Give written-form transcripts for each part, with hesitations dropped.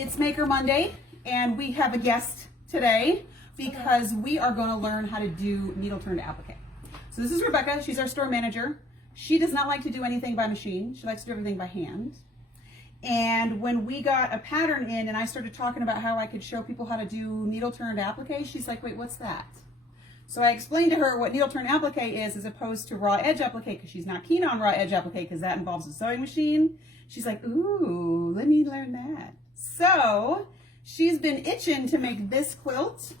It's Maker Monday, and we have a guest today because we are going to learn how to do needle turned applique. So this is Rebecca. She's our store manager. She does not like to do anything by machine. She likes to do everything by hand. And when we got a pattern in and I started talking about how I could show people how to do needle turned applique, she's like, wait, what's that? So I explained to her what needle turned applique is as opposed to raw edge applique, because she's not keen on raw edge applique because that involves a sewing machine. She's like, ooh, let me learn that. So she's been itching to make this quilt,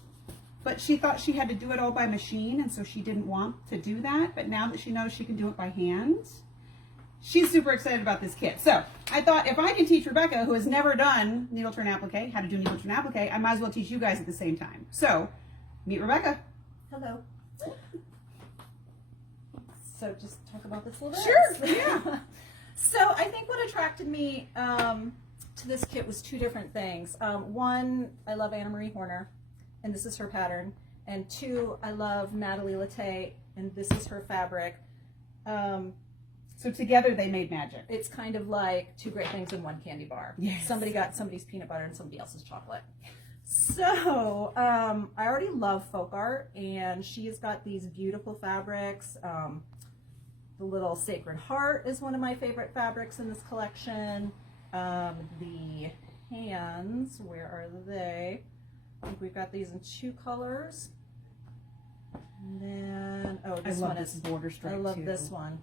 but she thought she had to do it all by machine, and so she didn't want to do that. But now that she knows she can do it by hand, she's super excited about this kit. So I thought if I can teach Rebecca, who has never done needle turn applique, how to do needle turn applique, I might as well teach you guys at the same time. So meet Rebecca. Hello. So just talk about this a little bit. Sure, yeah. So I think what attracted me to this kit was two different things. One, I love Anna Marie Horner, and this is her pattern. And two, I love Nathalie Lete, and this is her fabric. So together they made magic. It's kind of like two great things in one candy bar. Yes. Somebody got somebody's peanut butter and somebody else's chocolate. So I already love folk art, and she's got these beautiful fabrics. The little Sacred Heart is one of my favorite fabrics in this collection. The hands, where are they? I think we've got these in two colors. And then, oh, this one is border stripe. I love too. this one.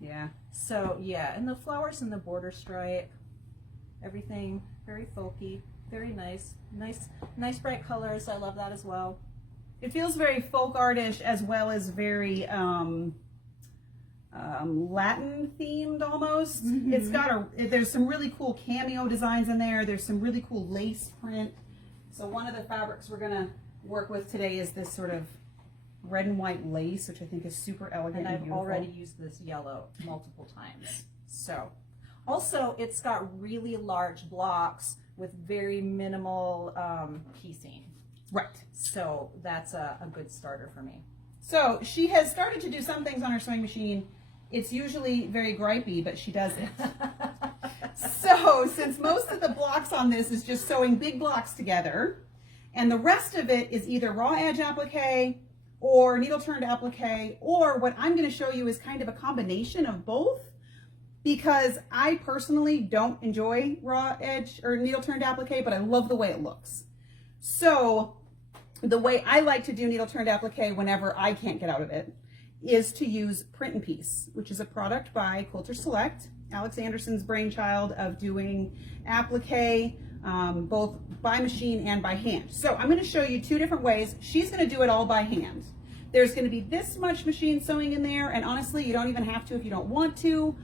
Yeah. So yeah, and the flowers and the border stripe, everything very folky, very nice, nice bright colors. I love that as well. It feels very folk artish as well as very Latin themed almost. Mm-hmm. It's got there's some really cool cameo designs in there. There's some really cool lace print. So one of the fabrics we're gonna work with today is this sort of red and white lace, which I think is super elegant And I've beautiful. already used this yellow multiple times. So also it's got really large blocks with very minimal piecing. Right. So that's a good starter for me. So she has started to do some things on her sewing machine. It's usually very gripey, but she does it. So since most of the blocks on this is just sewing big blocks together, and the rest of it is either raw edge applique or needle turned applique, or what I'm going to show you is kind of a combination of both, because I personally don't enjoy raw edge or needle turned applique, but I love the way it looks. So the way I like to do needle turned applique whenever I can't get out of it is to use Print and Piece, which is a product by Quilter Select, Alex Anderson's brainchild of doing applique both by machine and by hand. So I'm going to show you two different ways. She's going to do it all by hand. There's going to be this much machine sewing in there, and honestly, you don't even have to if you don't want to.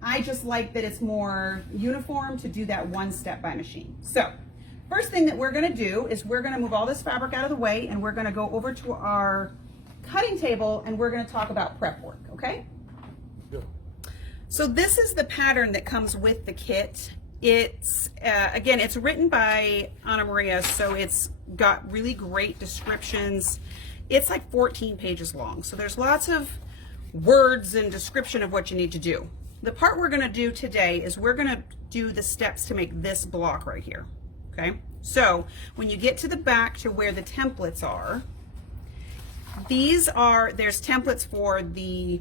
I just like that it's more uniform to do that one step by machine. So first thing that we're going to do is we're going to move all this fabric out of the way, and we're going to go over to our cutting table, and we're going to talk about prep work, okay? Good. So this is the pattern that comes with the kit. It's, again, it's written by Anna Maria, so it's got really great descriptions. It's like 14 pages long, so there's lots of words and description of what you need to do. The part we're going to do today is we're going to do the steps to make this block right here, okay? So when you get to the back to where the templates are, there's templates for the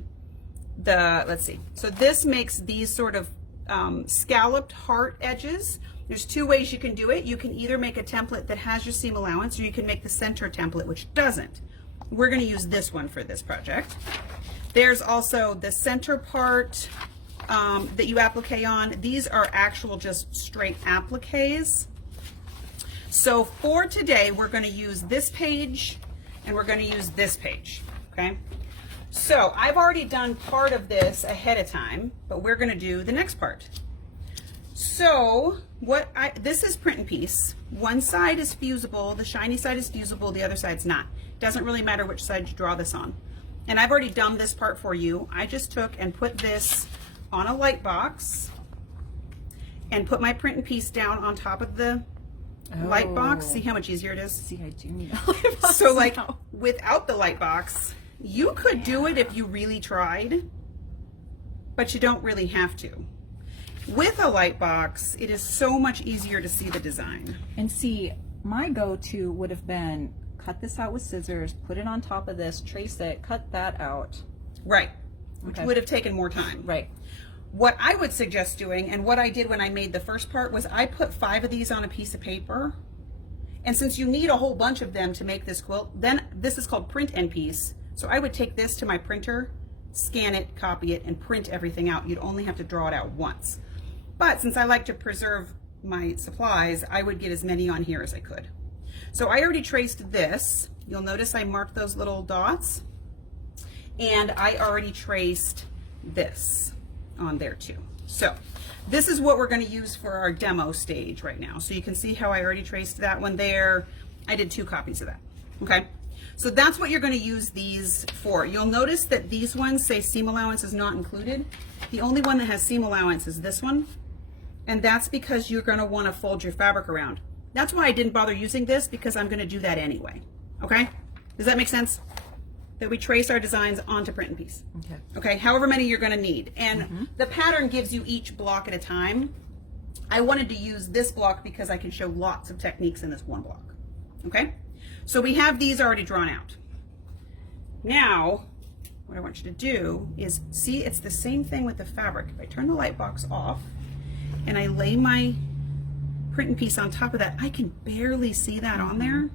let's see. So this makes these sort of scalloped heart edges. There's two ways you can do it. You can either make a template that has your seam allowance, or you can make the center template, which doesn't. We're going to use this one for this project. There's also the center part that you applique on. These are actual just straight appliques. So for today, we're going to use this page, and we're going to use this page, okay? So I've already done part of this ahead of time, but we're going to do the next part. So this is Print and Piece. One side is fusible, the shiny side is fusible, the other side's not. Doesn't really matter which side you draw this on. And I've already done this part for you. I just took and put this on a light box and put my Print and Piece down on top of the light box. See how much easier it is? See, I do need a light box So like now. without the light box, you could do it if you really tried, but you don't really have to. With a light box, it is so much easier to see the design. And see, my go-to would have been cut this out with scissors, put it on top of this, trace it, cut that out. Right, which Okay. would have taken more time. Right. What I would suggest doing, and what I did when I made the first part, was I put 5 of these on a piece of paper. And since you need a whole bunch of them to make this quilt, then this is called print end piece. So I would take this to my printer, scan it, copy it, and print everything out. You'd only have to draw it out once. But since I like to preserve my supplies, I would get as many on here as I could. So I already traced this. You'll notice I marked those little dots. And I already traced this on there too. So this is what we're going to use for our demo stage right now. So you can see how I already traced that one there. I did 2 copies of that. Okay. So that's what you're going to use these for. You'll notice that these ones say seam allowance is not included. The only one that has seam allowance is this one. And that's because you're going to want to fold your fabric around. That's why I didn't bother using this, because I'm going to do that anyway. Okay? Does that make sense? That we trace our designs onto print and piece. Okay. Okay, however many you're going to need. And the pattern gives you each block at a time. I wanted to use this block because I can show lots of techniques in this one block. Okay? So we have these already drawn out. Now, what I want you to do is, see, it's the same thing with the fabric. If I turn the light box off and I lay my print and piece on top of that, I can barely see that on there.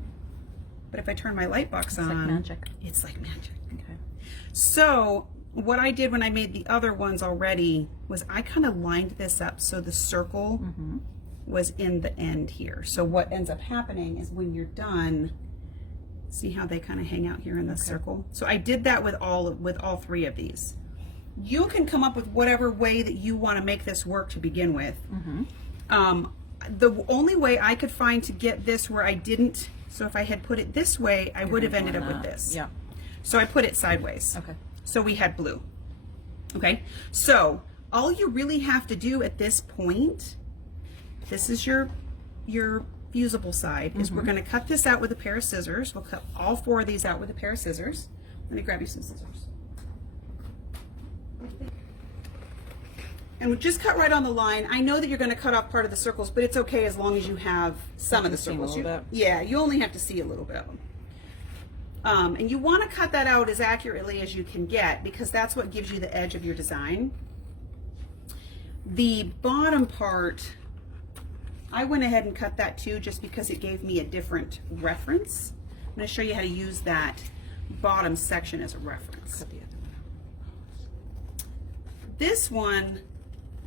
But if I turn my light box on, like magic. It's like magic. Okay. So what I did when I made the other ones already was I kind of lined this up so the circle was in the end here. So what ends up happening is when you're done, see how they kind of hang out here in the circle? So I did that with all 3 of these. You can come up with whatever way that you want to make this work to begin with. The only way I could find to get this where I didn't, so if I had put it this way, I would have ended up with this. Yeah. So I put it sideways. Okay. So we had blue. Okay. So all you really have to do at this point, this is your fusible side, is we're going to cut this out with a pair of scissors. We'll cut all 4 of these out with a pair of scissors. Let me grab you some scissors. And we'll just cut right on the line. I know that you're going to cut off part of the circles, but it's okay as long as you have some of the seam a circles. little bit. Yeah, you only have to see a little bit. And you want to cut that out as accurately as you can get, because that's what gives you the edge of your design. The bottom part, I went ahead and cut that too, just because it gave me a different reference. I'm going to show you how to use that bottom section as a reference. Cut the other one. This one,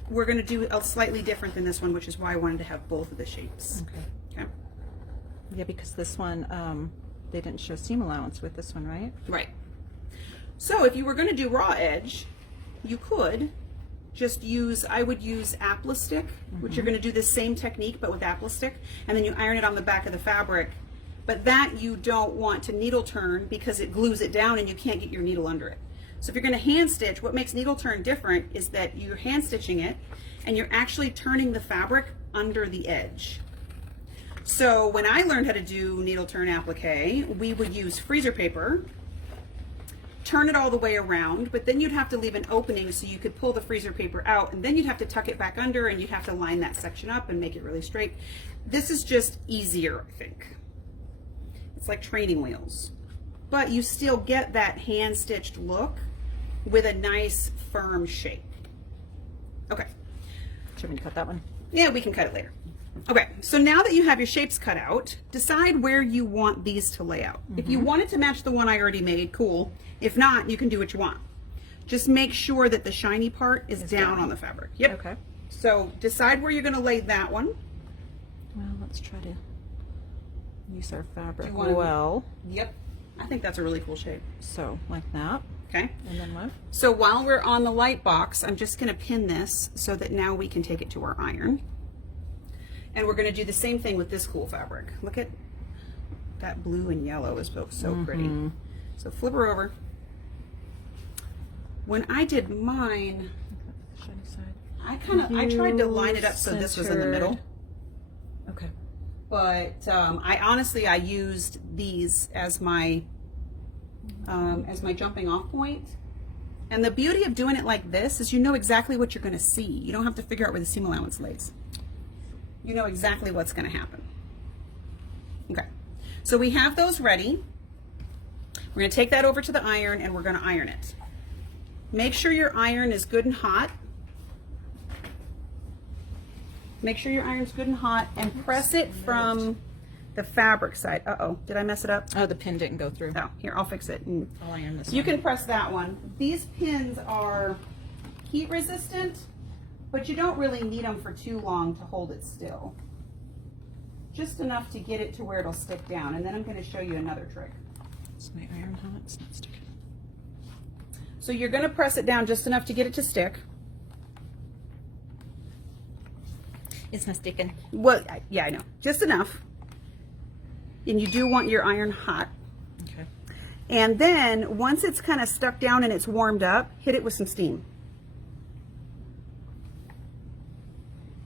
we're going to do a slightly different than this one, which is why I wanted to have both of the shapes. Okay. Okay. Yeah, because this one, they didn't show seam allowance with this one, right? Right. So if you were going to do raw edge, you could just use, I would use Applique, which you're going to do the same technique but with Applique, and then you iron it on the back of the fabric. But that you don't want to needle turn because it glues it down and you can't get your needle under it. So if you're going to hand stitch, what makes needle turn different is that you're hand stitching it and you're actually turning the fabric under the edge. So when I learned how to do needle turn applique, we would use freezer paper, turn it all the way around, but then you'd have to leave an opening so you could pull the freezer paper out, and then you'd have to tuck it back under and you'd have to line that section up and make it really straight. This is just easier, I think. It's like training wheels, but you still get that hand stitched look with a nice firm shape. Okay. Should we cut that one? Yeah, we can cut it later. Okay, so now that you have your shapes cut out, decide where you want these to lay out. If you want it to match the one I already made, cool. If not, you can do what you want. Just make sure that the shiny part is down on the fabric. Yep. Okay. So decide where you're going to lay that one. Well, let's try to use our fabric Do you wanna- well. Yep. I think that's a really cool shape. So, like that. Okay. And then what? So while we're on the light box, I'm just going to pin this so that now we can take it to our iron. And we're going to do the same thing with this cool fabric. Look at that blue and yellow is both so pretty. So flip her over. When I did mine, Shiny side. I tried to line it up so this was in the middle. Okay. But I used these as my jumping off point. And the beauty of doing it like this is you know exactly what you're going to see. You don't have to figure out where the seam allowance lays. You know exactly what's going to happen. Okay, so we have those ready. We're going to take that over to the iron and we're going to iron it. Make sure your iron is good and hot. Make sure your iron's good and hot and press it from the fabric side. Uh-oh, did I mess it up? Oh, the pin didn't go through. Oh, here, I'll fix it. And I'll iron this you one. can press that one. These pins are heat resistant, but you don't really need them for too long to hold it still. Just enough to get it to where it'll stick down. And then I'm going to show you another trick. Is my iron hot? It's not sticking. So you're going to press it down just enough to get it to stick. It's not sticking. Well, yeah, I know. Just enough. And you do want your iron hot. Okay. And then once it's kind of stuck down and it's warmed up, hit it with some steam.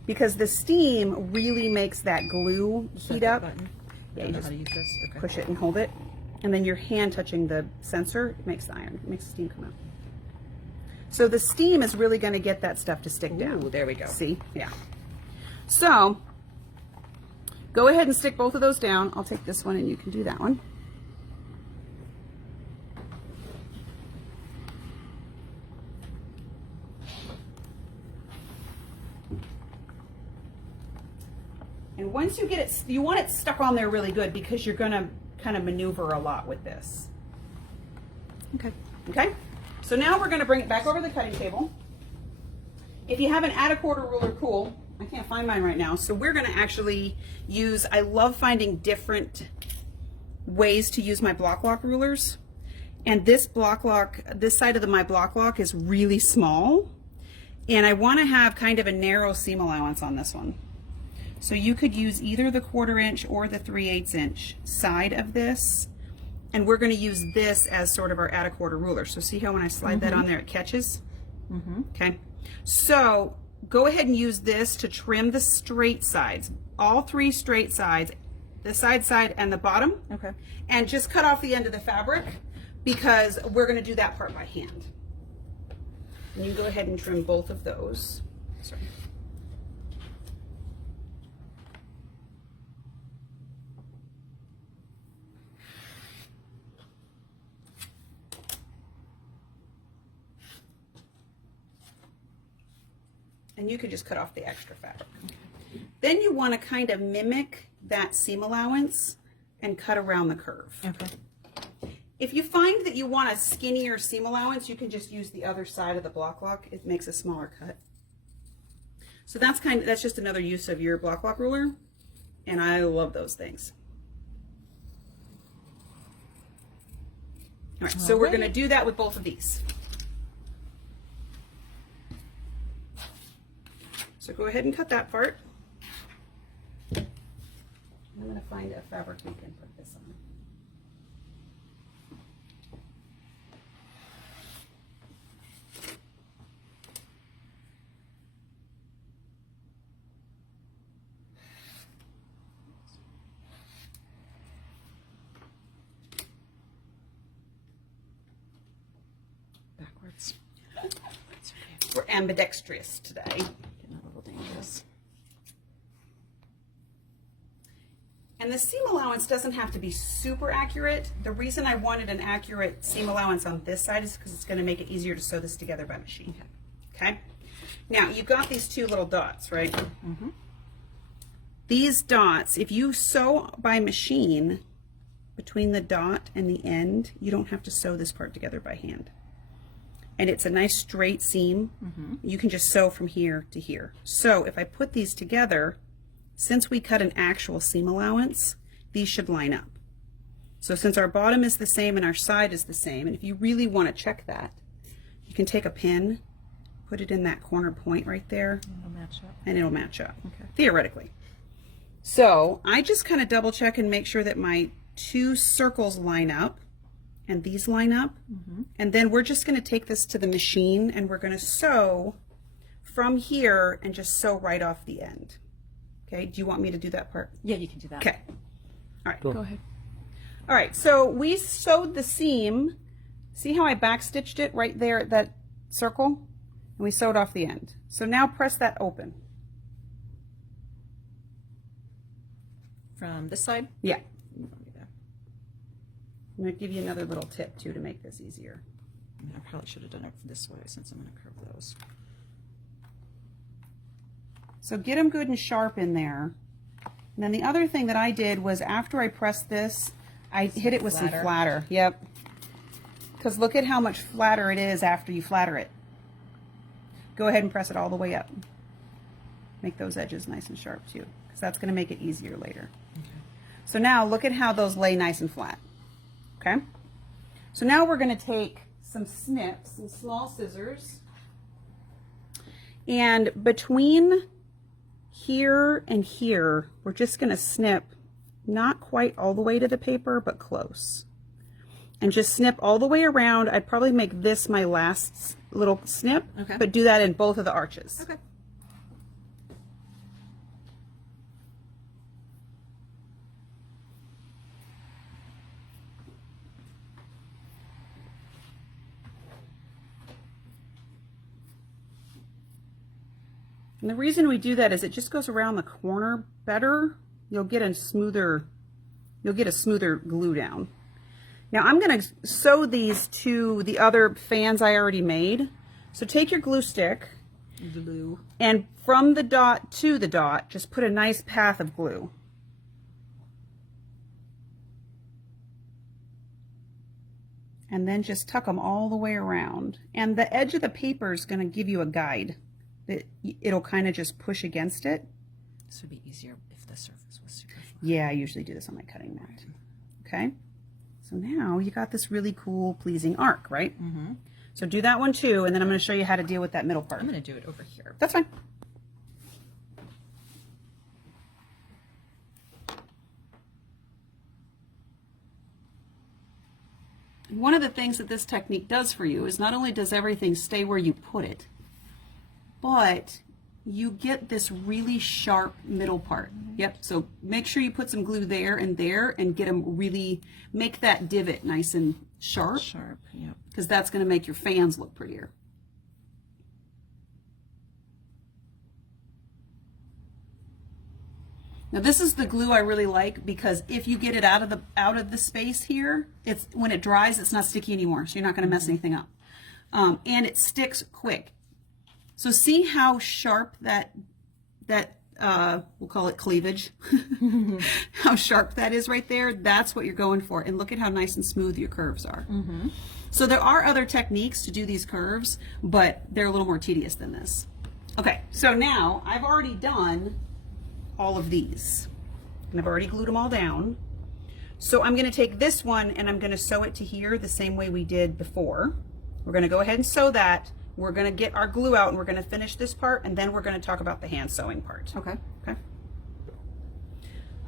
Because the steam really makes that glue heat up. Yeah, you just how to use this. Okay. push it and hold it. And then your hand touching the sensor makes the iron, makes the steam come out. So the steam is really going to get that stuff to stick down. Ooh, there we go. See? Yeah. So go ahead and stick both of those down. I'll take this one and you can do that one. And once you get it, you want it stuck on there really good because you're going to kind of maneuver a lot with this. Okay. Okay? So now we're going to bring it back over the cutting table. If you have an add a quarter ruler, cool. I can't find mine right now. So we're going to actually use, I love finding different ways to use my block lock rulers. And this block lock, this side of my block lock is really small. And I want to have kind of a narrow seam allowance on this one. So you could use either the 1/4 inch or the 3/8 inch side of this. And we're going to use this as sort of our add a quarter ruler. So see how when I slide that on there, it catches? Okay. So go ahead and use this to trim the straight sides, all 3 straight sides, the side, and the bottom. Okay. And just cut off the end of the fabric because we're going to do that part by hand. And you go ahead and trim both of those. Sorry. And you could just cut off the extra fabric. Then you want to kind of mimic that seam allowance and cut around the curve. Okay. If you find that you want a skinnier seam allowance, you can just use the other side of the block lock. It makes a smaller cut. So that's just another use of your block lock ruler, and I love those things. All right, so we're going to do that with both of these. So go ahead and cut that part. I'm going to find a fabric we can put this on. Backwards. We're ambidextrous today. Getting a little dangerous. And the seam allowance doesn't have to be super accurate. The reason I wanted an accurate seam allowance on this side is because it's going to make it easier to sew this together by machine. Okay? Now, you've got these 2 little dots, right? Mm-hmm. These dots, if you sew by machine between the dot and the end, you don't have to sew this part together by hand. And it's a nice straight seam. Mm-hmm. You can just sew from here to here. So if I put these together, since we cut an actual seam allowance, these should line up. So since our bottom is the same and our side is the same, and if you really want to check that, you can take a pin, put it in that corner point right there, It'll match up. and it'll match up, Okay. theoretically. So I just kind of double check and make sure that my 2 circles line up and these line up. Mm-hmm. And then we're just going to take this to the machine and we're going to sew from here and just sew right off the end. Okay, do you want me to do that part? Yeah, you can do that. Okay. All right. Go ahead. All right, so we sewed the seam See how I backstitched it right there at that circle? And we sewed off the end. So now press that open. From this side? Yeah. I'm going to give you another little tip too to make this easier. I probably should have done it this way since I'm going to curve those. So get them good and sharp in there. And then the other thing that I did was after I pressed this, I hit it with some flatter. Yep. Because look at how much flatter it is after you flatter it. Go ahead and press it all the way up. Make those edges nice and sharp too, because that's going to make it easier later. Okay. So now look at how those lay nice and flat. Okay. So now we're going to take some snips, some small scissors, and between here and here, we're just going to snip, not quite all the way to the paper, but close. And just snip all the way around. I'd probably make this my last little snip, okay, but do that in both of the arches. Okay. And the reason we do that is it just goes around the corner better. You'll get a smoother glue down. Now I'm going to sew these to the other fans I already made. So take your glue stick, and from the dot to the dot, just put a nice path of glue. And then just tuck them all the way around. And the edge of the paper is going to give you a guide. It'll kind of just push against it. This would be easier if the surface was super flat. Yeah, I usually do this on my cutting mat. Okay, so now you got this really cool, pleasing arc, right? Mm-hmm. So do that one too, and then I'm going to show you how to deal with that middle part. I'm going to do it over here. That's fine. One of the things that this technique does for you is not only does everything stay where you put it, but you get this really sharp middle part. Yep, so make sure you put some glue there and get them really, make that divot nice and sharp. Sharp, yep. Because that's going to make your fans look prettier. Now this is the glue I really like, because if you get it out of the space here, it's when it dries, it's not sticky anymore, so you're not going to mess anything up. And it sticks quick. So see how sharp that we'll call it cleavage, how sharp that is right there? That's what you're going for. And look at how nice and smooth your curves are. Mm-hmm. So there are other techniques to do these curves, but they're a little more tedious than this. Okay, so now I've already done all of these, and I've already glued them all down. So I'm going to take this one and I'm going to sew it to here the same way we did before. We're going to go ahead and sew that. We're going to get our glue out and we're going to finish this part, and then we're going to talk about the hand sewing part. Okay. Okay.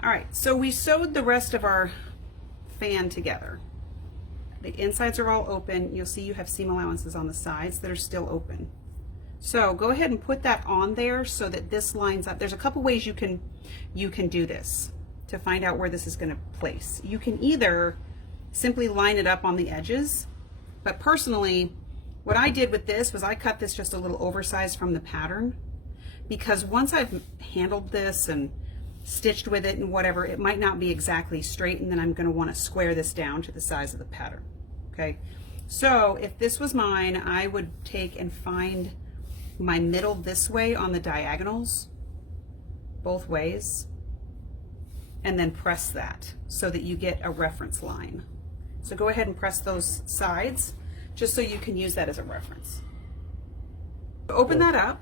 All right, so we sewed the rest of our fan together. The insides are all open. You'll see you have seam allowances on the sides that are still open. So go ahead and put that on there so that this lines up. There's a couple ways you can do this to find out where this is going to place. You can either simply line it up on the edges, but personally, what I did with this was I cut this just a little oversized from the pattern, because once I've handled this and stitched with it and whatever, it might not be exactly straight, and then I'm going to want to square this down to the size of the pattern. Okay, so if this was mine, I would take and find my middle this way on the diagonals, both ways, and then press that so that you get a reference line. So go ahead and press those sides just so you can use that as a reference. Open that up,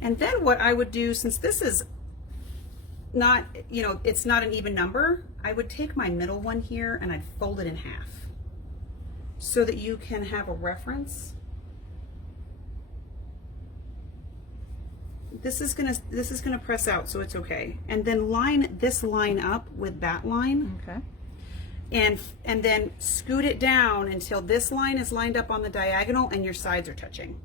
and then what I would do, since this is not, it's not an even number, I would take my middle one here and I'd fold it in half so that you can have a reference. This is gonna press out, so it's okay. And then line this line up with that line. Okay. And then scoot it down until this line is lined up on the diagonal and your sides are touching.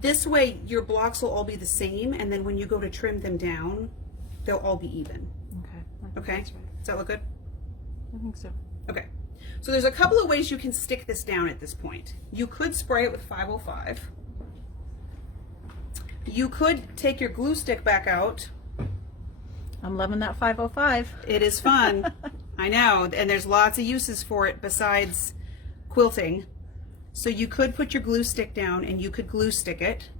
This way your blocks will all be the same, and then when you go to trim them down, they'll all be even. Okay. Okay? Does that look good? I think so. Okay. So there's a couple of ways you can stick this down at this point. You could spray it with 505. You could take your glue stick back out. I'm loving that 505. It is fun. I know, and there's lots of uses for it besides quilting. So you could put your glue stick down and you could glue stick it.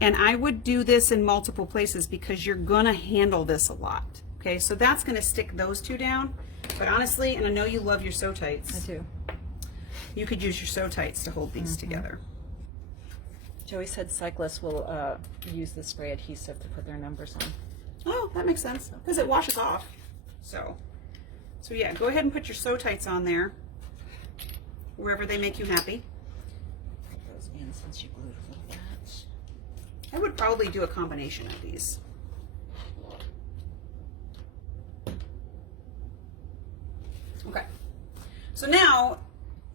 And I would do this in multiple places because you're gonna handle this a lot. Okay, so that's gonna stick those two down. But honestly, and I know you love your sew tights. I do. You could use your sew tights to hold these together. Joey said cyclists will use the spray adhesive to put their numbers on. Oh, that makes sense because it washes off. So yeah, go ahead and put your sew tights on there wherever they make you happy. Put those in since you glued a little bit. I would probably do a combination of these. Okay, so now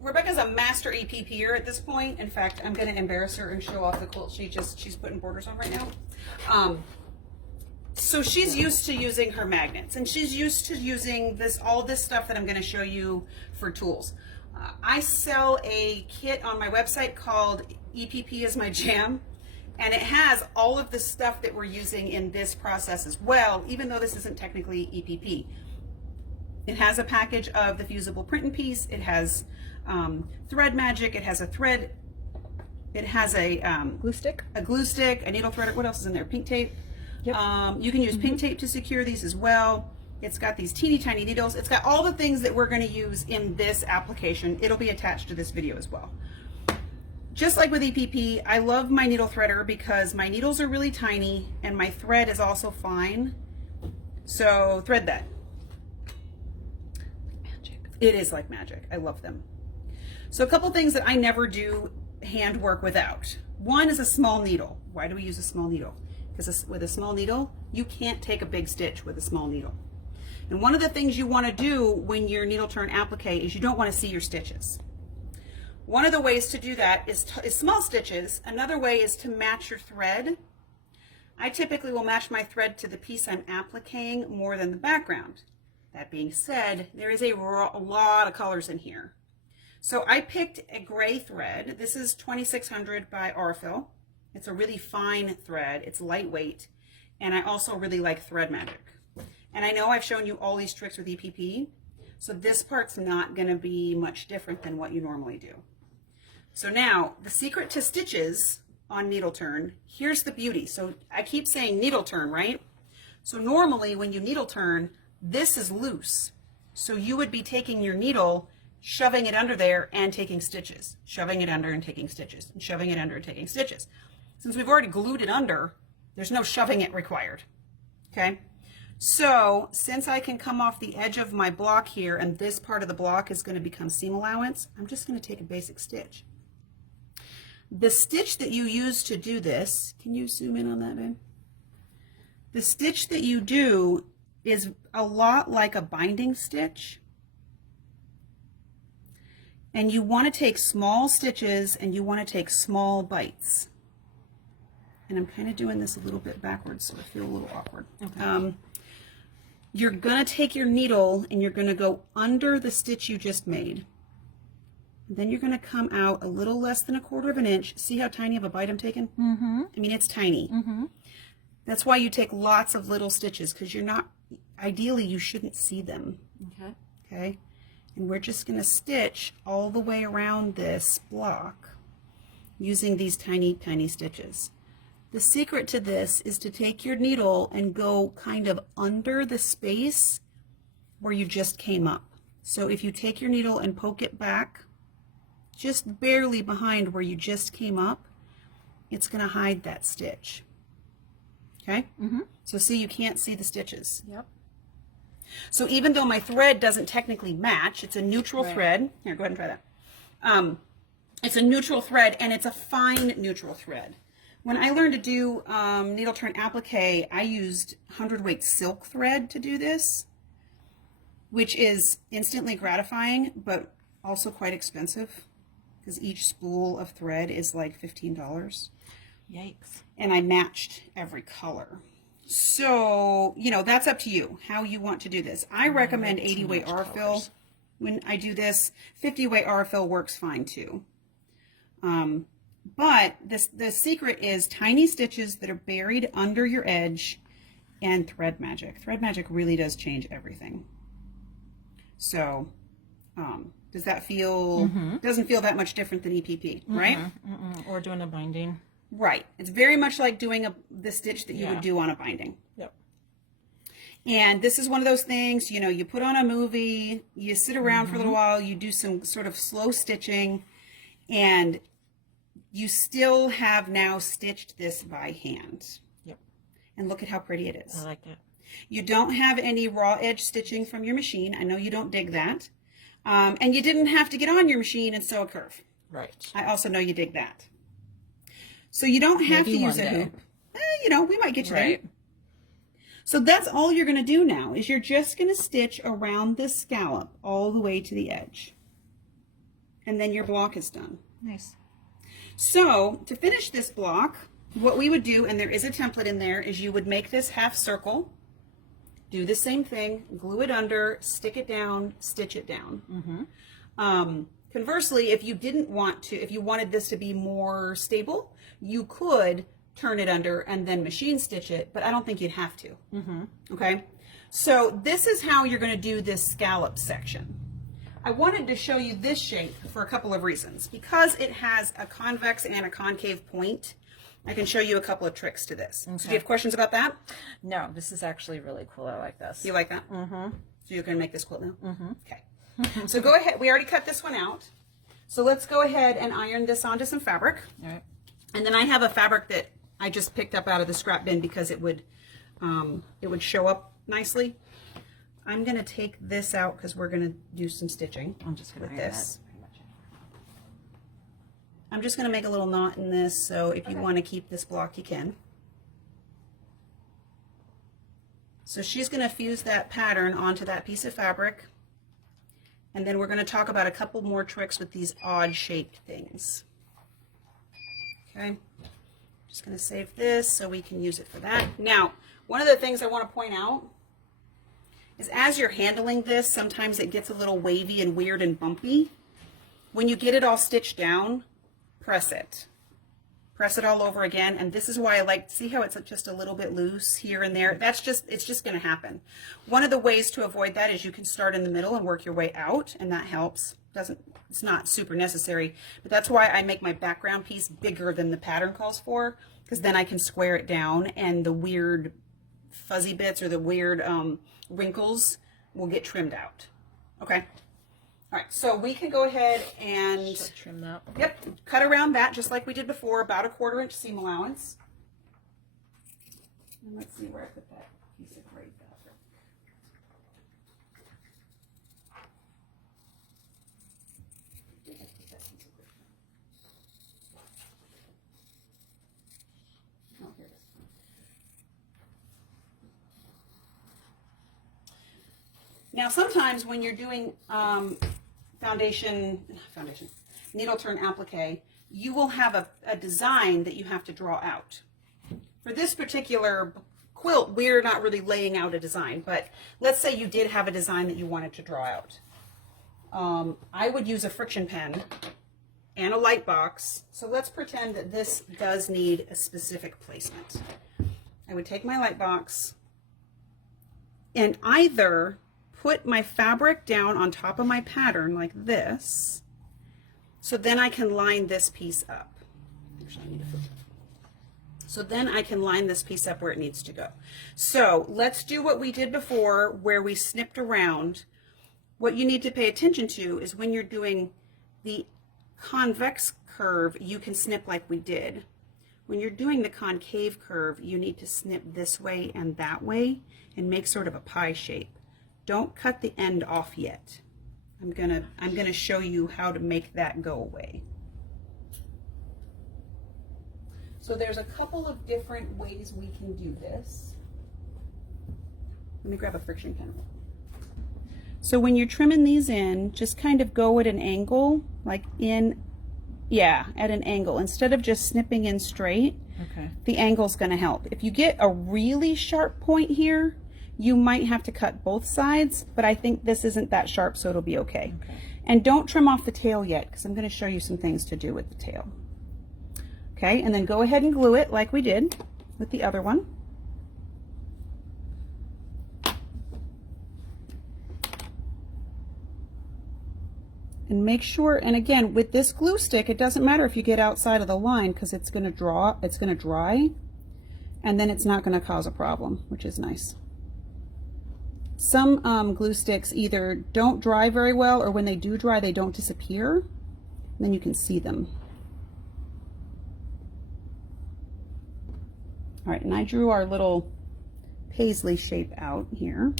Rebecca's a master EPPer at this point. In fact, I'm going to embarrass her and show off the quilt she's putting borders on right now. So she's used to using her magnets, and she's used to using all this stuff that I'm going to show you for tools. I sell a kit on my website called EPP is my jam, and it has all of the stuff that we're using in this process as well, even though this isn't technically EPP. It has a package of the fusible printing piece. It has thread magic. It has a thread. It has a glue stick, a needle threader. What else is in there? Pink tape. Yep. You can use pink tape to secure these as well. It's got these teeny tiny needles. It's got all the things that we're going to use in this application. It'll be attached to this video as well. Just like with EPP, I love my needle threader because my needles are really tiny and my thread is also fine. So thread that. magic. It is like magic. I love them. So a couple things that I never do handwork without. One is a small needle. Why do we use a small needle? Because with a small needle, you can't take a big stitch with a small needle. And one of the things you want to do when you're needle turn applique is you don't want to see your stitches. One of the ways to do that is small stitches. Another way is to match your thread. I typically will match my thread to the piece I'm appliquing more than the background. That being said, there is a lot of colors in here. So I picked a gray thread. This is 2600 by Aurifil. It's a really fine thread. It's lightweight. And I also really like thread magic. And I know I've shown you all these tricks with EPP. So this part's not going to be much different than what you normally do. So now, the secret to stitches on needle turn, here's the beauty. So I keep saying needle turn, right? So normally when you needle turn, this is loose. So you would be taking your needle, shoving it under there and taking stitches, shoving it under and taking stitches, and shoving it under and taking stitches. Since we've already glued it under, there's no shoving it required, okay? So since I can come off the edge of my block here and this part of the block is going to become seam allowance, I'm just going to take a basic stitch. The stitch that you use to do this, can you zoom in on that, babe? The stitch that you do is a lot like a binding stitch. And you want to take small stitches and you want to take small bites. And I'm kind of doing this a little bit backwards, so I feel a little awkward. Okay. You're going to take your needle and you're going to go under the stitch you just made. And then you're going to come out a little less than 1/4 inch. See how tiny of a bite I'm taking? Mm-hmm. I mean, it's tiny. Mm-hmm. That's why you take lots of little stitches, because you're not, ideally you shouldn't see them. Okay. Okay. And we're just going to stitch all the way around this block using these tiny, tiny stitches. The secret to this is to take your needle and go kind of under the space where you just came up. So if you take your needle and poke it back, just barely behind where you just came up, it's going to hide that stitch. Okay? Mm-hmm. So see, you can't see the stitches. Yep. So even though my thread doesn't technically match, it's a neutral thread. Here, go ahead and try that. It's a neutral thread, and it's a fine neutral thread. When I learned to do needle turn applique, I used 100-weight silk thread to do this, which is instantly gratifying, but also quite expensive, because each spool of thread is like $15. Yikes. And I matched every color. So, you know, that's up to you, how you want to do this. I recommend 80-way R-fill when I do this. 50-way R-fill works fine too. But the secret is tiny stitches that are buried under your edge and thread magic. Thread magic really does change everything. So, does that feel, doesn't feel that much different than EPP, right? Or doing a binding. Right. It's very much like doing the stitch that you would do on a binding. Yep. And this is one of those things, you know, you put on a movie, you sit around for a little while, you do some sort of slow stitching, and you still have now stitched this by hand. Yep. And look at how pretty it is. I like that. You don't have any raw edge stitching from your machine. I know you don't dig that. And you didn't have to get on your machine and sew a curve. Right. I also know you dig that. So you don't have Maybe to use a one day. hoop. You know, we might get you there. Right. So that's all you're going to do now, is you're just going to stitch around this scallop all the way to the edge. And then your block is done. Nice. So to finish this block, what we would do, and there is a template in there, is you would make this half circle, do the same thing, glue it under, stick it down, stitch it down. Conversely, if you didn't want to, if you wanted this to be more stable, you could turn it under and then machine stitch it, but I don't think you'd have to. Okay, so this is how you're going to do this scallop section. I wanted to show you this shape for a couple of reasons. Because it has a convex and a concave point, I can show you a couple of tricks to this. So do you have questions about that? No, this is actually really cool. I like this. You like that? So you're going to make this quilt now? Okay. So go ahead. We already cut this one out. So let's go ahead and iron this onto some fabric. All right. And then I have a fabric that I just picked up out of the scrap bin because it would show up nicely. I'm going to take this out because we're going to do some stitching. I'm just going to with iron this. that pretty much. I'm just going to make a little knot in this, so if you want to keep this block, you can. So she's going to fuse that pattern onto that piece of fabric. And then we're going to talk about a couple more tricks with these odd shaped things. Okay, just going to save this so we can use it for that. Now, one of the things I want to point out is as you're handling this, sometimes it gets a little wavy and weird and bumpy. When you get it all stitched down, press it. Press it all over again, and this is why I like, see how it's just a little bit loose here and there? It's just going to happen. One of the ways to avoid that is you can start in the middle and work your way out, and that helps. It's not super necessary, but that's why I make my background piece bigger than the pattern calls for, because then I can square it down, and the weird fuzzy bits or the weird wrinkles will get trimmed out. Okay? All right, so we can go ahead and Should trim that. yep, cut around that just like we did before, about a 1/4 inch seam allowance. And let's see where I put that piece of gray fabric. Where did I put that piece of gray fabric? Oh, here it is. Now, sometimes when you're doing needle turn applique, you will have a design that you have to draw out. For this particular quilt, we're not really laying out a design, but let's say you did have a design that you wanted to draw out. I would use a friction pen and a light box. So let's pretend that this does need a specific placement. I would take my light box and either put my fabric down on top of my pattern like this, so then I can line this piece up. Actually, I need to flip it. So then I can line this piece up where it needs to go. So let's do what we did before where we snipped around. What you need to pay attention to is when you're doing the convex curve, you can snip like we did. When you're doing the concave curve, you need to snip this way and that way and make sort of a pie shape. Don't cut the end off yet. I'm gonna show you how to make that go away. So there's a couple of different ways we can do this. Let me grab a friction pen. So when you're trimming these in, just kind of go at an angle, like at an angle. Instead of just snipping in straight, Okay. the angle's going to help. If you get a really sharp point here, you might have to cut both sides, but I think this isn't that sharp, so it'll be okay. And don't trim off the tail yet, because I'm going to show you some things to do with the tail. Okay, and then go ahead and glue it like we did with the other one. And make sure, and again, with this glue stick, it doesn't matter if you get outside of the line, because it's going to dry, and then it's not going to cause a problem, which is nice. Some glue sticks either don't dry very well, or when they do dry, they don't disappear, and then you can see them. All right, and I drew our little paisley shape out here.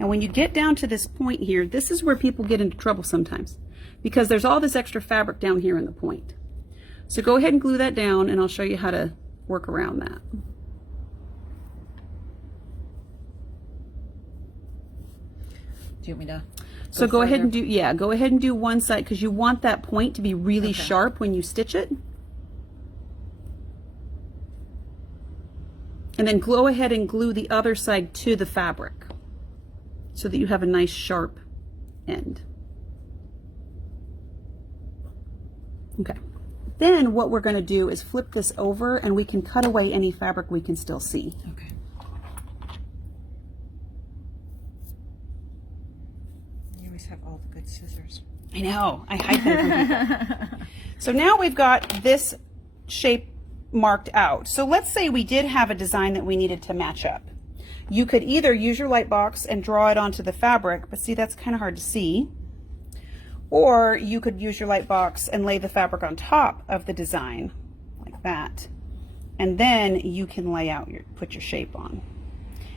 And when you get down to this point here, this is where people get into trouble sometimes, because there's all this extra fabric down here in the point. So go ahead and glue that down, and I'll show you how to work around that. Do you want me to? So go ahead and do, yeah, go ahead and do one side, because you want that point to be really sharp when you stitch it. And then go ahead and glue the other side to the fabric, so that you have a nice sharp end. Okay. Then what we're going to do is flip this over, and we can cut away any fabric we can still see. Okay. You always have all the good scissors. I know. I hide them from people. So now we've got this shape marked out. So let's say we did have a design that we needed to match up. You could either use your light box and draw it onto the fabric, but see, that's kind of hard to see. Or you could use your light box and lay the fabric on top of the design, like that. And then you can lay out put your shape on.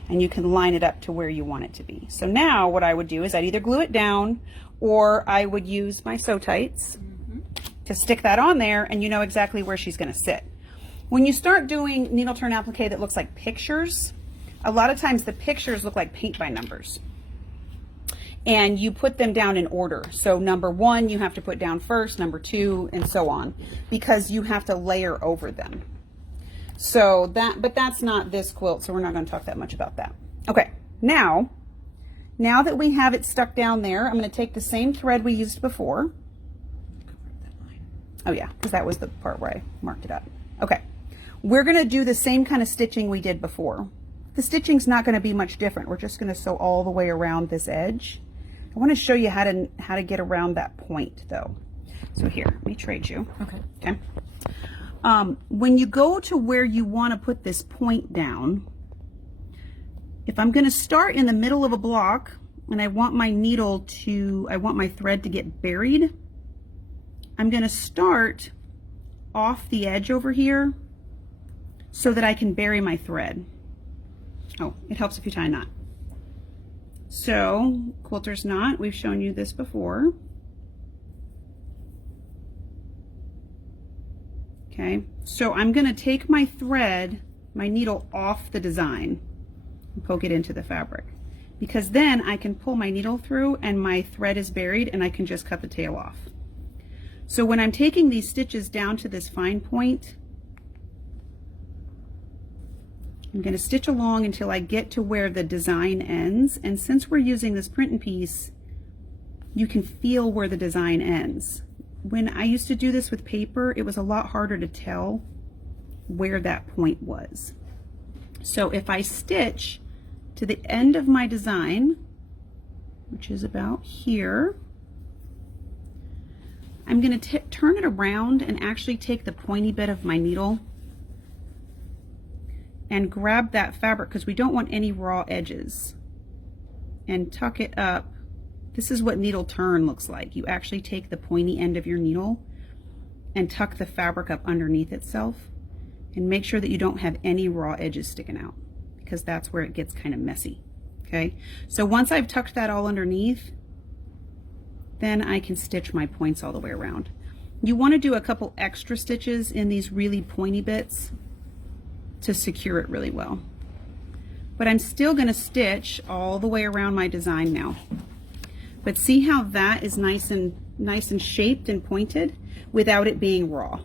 And you can line it up to where you want it to be. So now what I would do is I'd either glue it down, or I would use my sew tights to stick that on there, and you know exactly where she's going to sit. When you start doing needle turn applique that looks like pictures, a lot of times the pictures look like paint by numbers, and you put them down in order. So number 1 you have to put down first, number 2, and so on, because you have to layer over them. So but that's not this quilt, so we're not going to talk that much about that. Okay, now that we have it stuck down there, I'm going to take the same thread we used before. Oh yeah, because that was the part where I marked it up. Okay, we're going to do the same kind of stitching we did before. The stitching's not going to be much different. We're just going to sew all the way around this edge. I want to show you how to get around that point though. So here, let me trade you. Okay. When you go to where you want to put this point down, if I'm going to start in the middle of a block and I want my thread to get buried, I'm going to start off the edge over here so that I can bury my thread. Oh, it helps if you tie a knot. So, quilter's knot, we've shown you this before. Okay, so I'm going to take my thread, my needle off the design and poke it into the fabric, because then I can pull my needle through and my thread is buried and I can just cut the tail off. So when I'm taking these stitches down to this fine point, I'm going to stitch along until I get to where the design ends. And since we're using this printing piece, you can feel where the design ends. When I used to do this with paper, it was a lot harder to tell where that point was. So if I stitch to the end of my design, which is about here, I'm going to turn it around and actually take the pointy bit of my needle and grab that fabric, because we don't want any raw edges, and tuck it up. This is what needle turn looks like. You actually take the pointy end of your needle and tuck the fabric up underneath itself, and make sure that you don't have any raw edges sticking out, because that's where it gets kind of messy. Okay, so once I've tucked that all underneath, then I can stitch my points all the way around. You want to do a couple extra stitches in these really pointy bits to secure it really well. But I'm still going to stitch all the way around my design now. But see how that is nice and shaped and pointed without it being raw.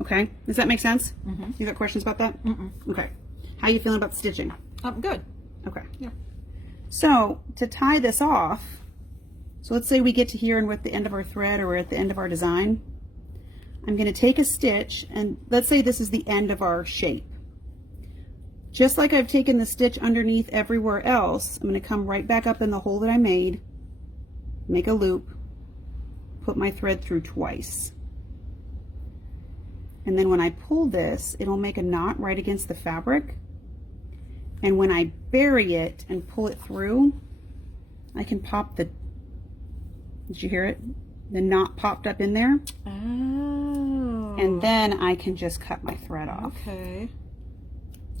Okay, does that make sense? Mm-hmm. You got questions about that? Mm-mm. Okay. How you feeling about the stitching? Good. Okay. Yeah. So to tie this off, so let's say we get to here and we're at the end of our thread or we're at the end of our design. I'm going to take a stitch and let's say this is the end of our shape. Just like I've taken the stitch underneath everywhere else, I'm going to come right back up in the hole that I made, make a loop, put my thread through twice. And then when I pull this, it'll make a knot right against the fabric. And when I bury it and pull it through, I can pop the, did you hear it? The knot popped up in there. Oh. And then I can just cut my thread off. Okay.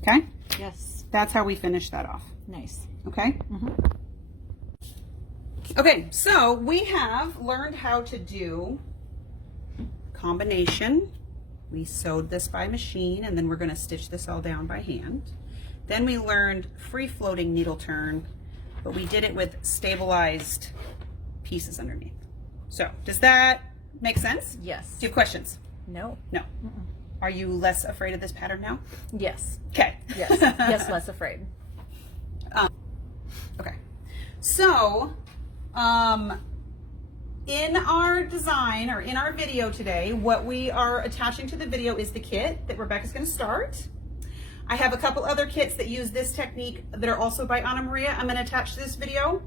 Okay? Yes. That's how we finish that off. Nice. Okay? Mm-hmm. Okay, so we have learned how to do combination. We sewed this by machine and then we're going to stitch this all down by hand. Then we learned free-floating needle turn, but we did it with stabilized pieces underneath. So, does that make sense? Yes. Do you have questions? No. No. Mm-mm. Are you less afraid of this pattern now? Yes. Okay. Yes. Yes, less afraid. Okay. So, in our design or in our video today, what we are attaching to the video is the kit that Rebecca's going to start. I have a couple other kits that use this technique that are also by Anna Maria. I'm going to attach to this video.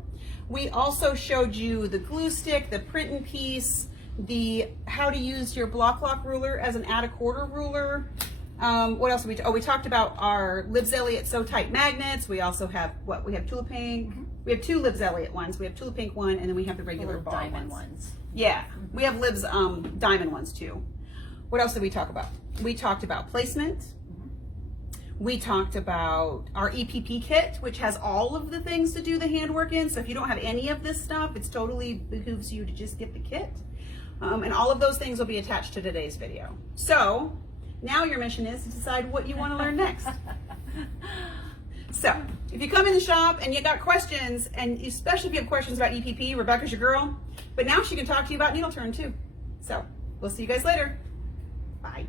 We also showed you the glue stick, the printing piece, the how to use your block lock ruler as an add a quarter ruler. What else did we we talked about our Libs Elliott Sew Tight magnets. We also have we have Tula Pink. We have two Libs Elliott ones. We have Tula Pink one, and then we have the regular bar diamond ones. Yeah, we have Libs diamond ones too. What else did we talk about? We talked about placement. We talked about our EPP kit, which has all of the things to do the handwork in. So if you don't have any of this stuff, it's totally behooves you to just get the kit. And all of those things will be attached to today's video. So now your mission is to decide what you want to learn next. So if you come in the shop and you got questions, and especially if you have questions about EPP, Rebecca's your girl. But now she can talk to you about needle turn too. So we'll see you guys later. Bye.